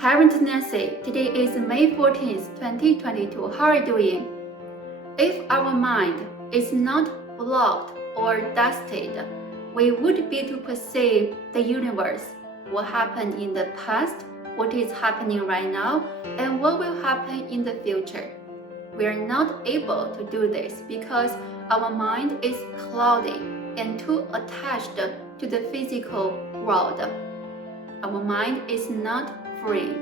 Hi, Nancy. Today is May 14th, 2022. How are you doing? If our mind is not blocked or dusted, we would be to perceive the universe, what happened in the past, what is happening right now, and what will happen in the future. We are not able to do this because our mind is cloudy and too attached to the physical world. Our mind is not free.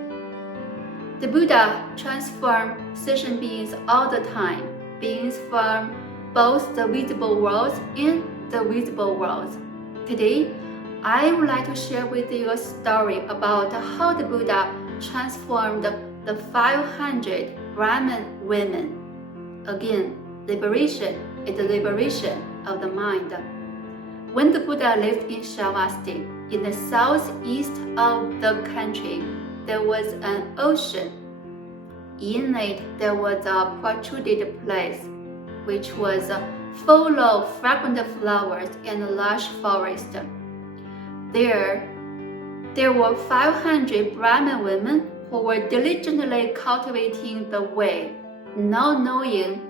The Buddha transformed sentient beings all the time, beings from both the visible worlds and the visible worlds. Today, I would like to share with you a story about how the Buddha transformed the 500 Brahmin women. Again, liberation is the liberation of the mind. When the Buddha lived in Sravasti, in the southeast of the country, there was an ocean. In it, there was a protruded place, which was full of fragrant flowers and a large forest. There were 500 Brahmin women who were diligently cultivating the way, not knowing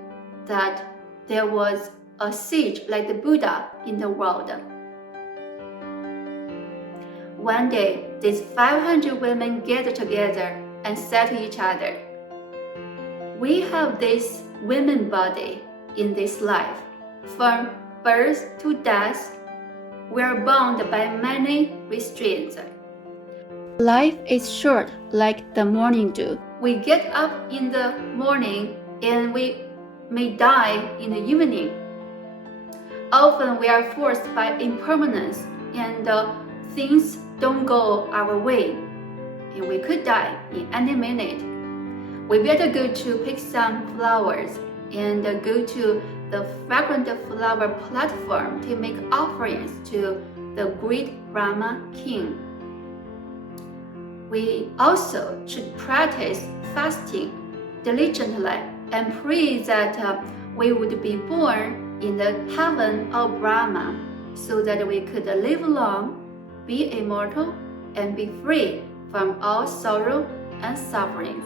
that there was a sage like the Buddha in the world. One day, these 500 women gathered together and said to each other, "We have this women body in this life. From birth to death, we are bound by many restraints. Life is short like the morning dew. We get up in the morning and we may die in the evening. Often we are forced by impermanence and things don't go our way, and we could die in any minute. We better go to pick some flowers and go to the fragrant flower platform to make offerings to the great Brahma king. We also should practice fasting diligently and pray that we would be born in the heaven of Brahma so that we could live long, be immortal, and be free from all sorrow and sufferings."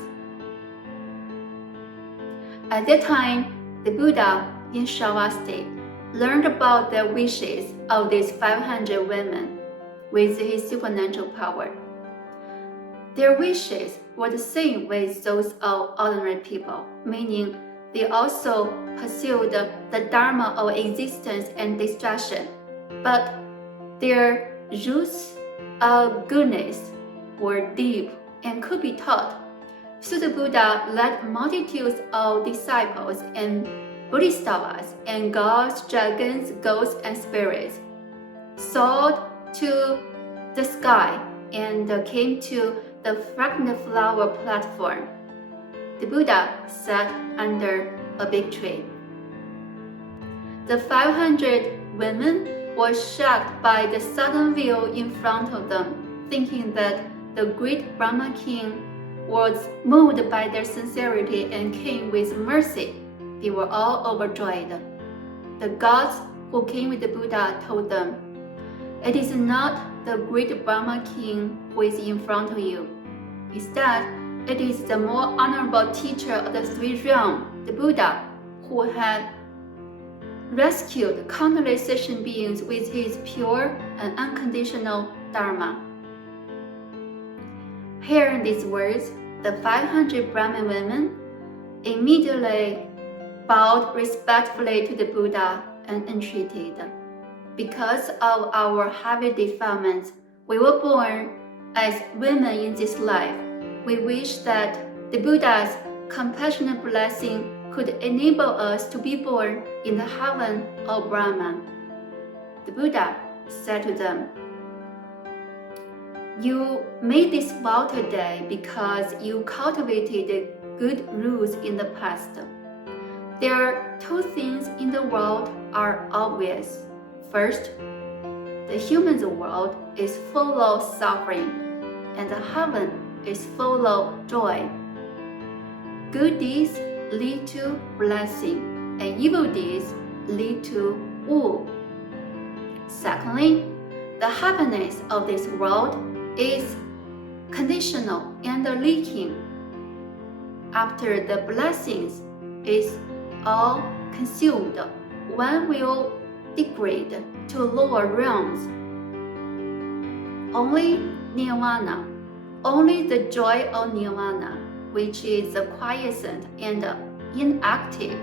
At that time, the Buddha in Sravasti learned about the wishes of these 500 women with his supernatural power. Their wishes were the same with those of ordinary people, meaning they also pursued the Dharma of existence and destruction, but their roots of goodness were deep and could be taught. So the Buddha led multitudes of disciples and bodhisattvas and gods, dragons, ghosts, and spirits, soared to the sky and came to the fragrant flower platform. The Buddha sat under a big tree. The 500 women were shocked by the sudden view in front of them, thinking that the great Brahma king was moved by their sincerity and came with mercy. They were all overjoyed. The gods who came with the Buddha told them, "It is not the great Brahma king who is in front of you. Instead, it is the more honorable teacher of the three realms, the Buddha, who had rescued countless sentient beings with his pure and unconditional Dharma." Hearing these words, the 500 Brahmin women immediately bowed respectfully to the Buddha and entreated, "Because of our heavy defilements, we were born as women in this life. We wish that the Buddha's compassionate blessing could enable us to be born in the heaven of Brahman." The Buddha said to them, "You made this vow today because you cultivated good rules in the past. There are two things in the world are obvious. First, the human world is full of suffering, and the heaven is full of joy. Good deeds lead to blessing, and evil deeds lead to woe. Secondly, the happiness of this world is conditional and leaking. After the blessings is all consumed, one will degrade to lower realms. Only nirvana, only the joy of nirvana, which is quiescent and inactive,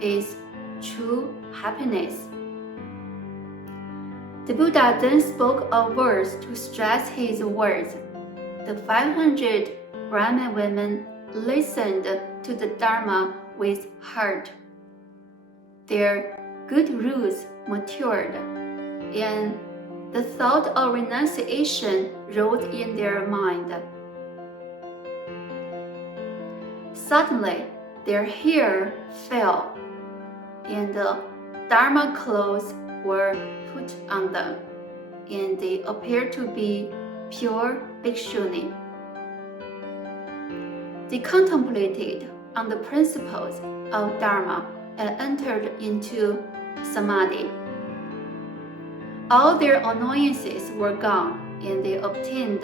is true happiness. The Buddha then spoke a verse to stress his words. The 500 Brahmin women listened to the Dharma with heart. Their good roots matured, and the thought of renunciation rose in their mind. Suddenly, their hair fell, and the Dharma clothes were put on them, and they appeared to be pure bhikshuni. They contemplated on the principles of Dharma and entered into samadhi. All their annoyances were gone, and they obtained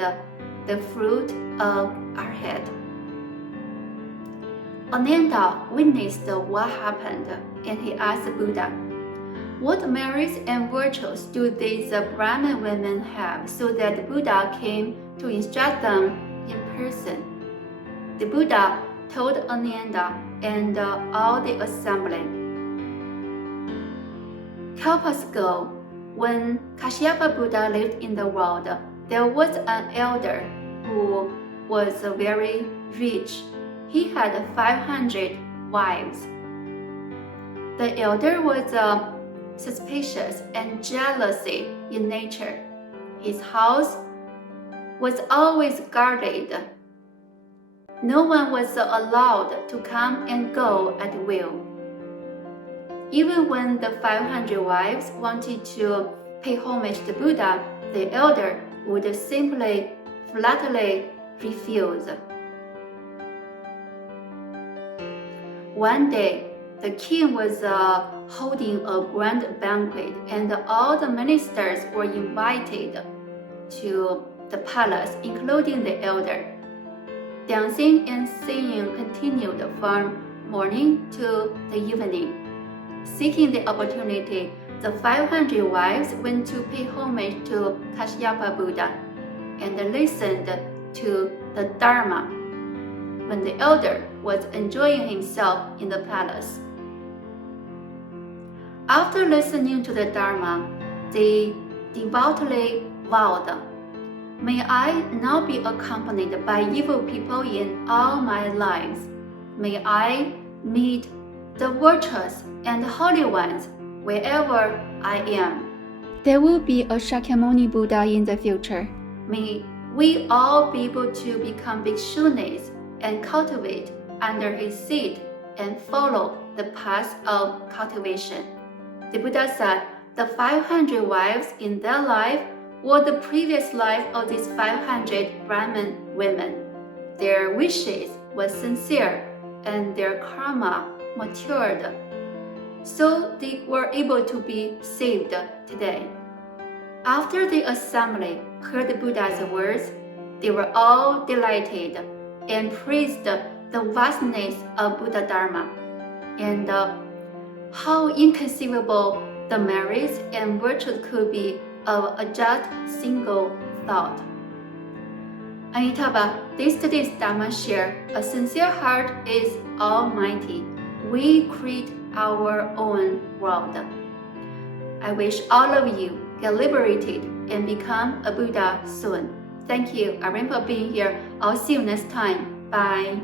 the fruit of arhat. Ananda witnessed what happened, and he asked the Buddha, "What merits and virtues do these Brahmin women have so that the Buddha came to instruct them in person?" The Buddha told Ananda and all the assembly, "Kalpas ago, when Kashyapa Buddha lived in the world, there was an elder who was very rich. He had 500 wives. The elder was suspicious and jealousy in nature. His house was always guarded. No one was allowed to come and go at will. Even when the 500 wives wanted to pay homage to Buddha, the elder would simply flatly refuse. One day, the king was holding a grand banquet, and all the ministers were invited to the palace, including the elder. Dancing and singing continued from morning to the evening. Seeking the opportunity, the 500 wives went to pay homage to Kashyapa Buddha and listened to the Dharma when the elder was enjoying himself in the palace. After listening to the Dharma, they devoutly vowed, "May I not be accompanied by evil people in all my lives. May I meet the virtuous and holy ones wherever I am." There will be a Shakyamuni Buddha in the future. May we all be able to become bhikshunis and cultivate under his seat and follow the path of cultivation. The Buddha said the 500 wives in their life were the previous life of these 500 Brahmin women. Their wishes were sincere and their karma matured, so they were able to be saved today. After the assembly heard the Buddha's words, they were all delighted and praised the vastness of Buddha Dharma and how inconceivable the merits and virtues could be of a just single thought. Amitabha, this today's Dharma share. A sincere heart is almighty. We create our own world. I wish all of you get liberated and become a Buddha soon. Thank you, Irene, for being here. I'll see you next time. Bye.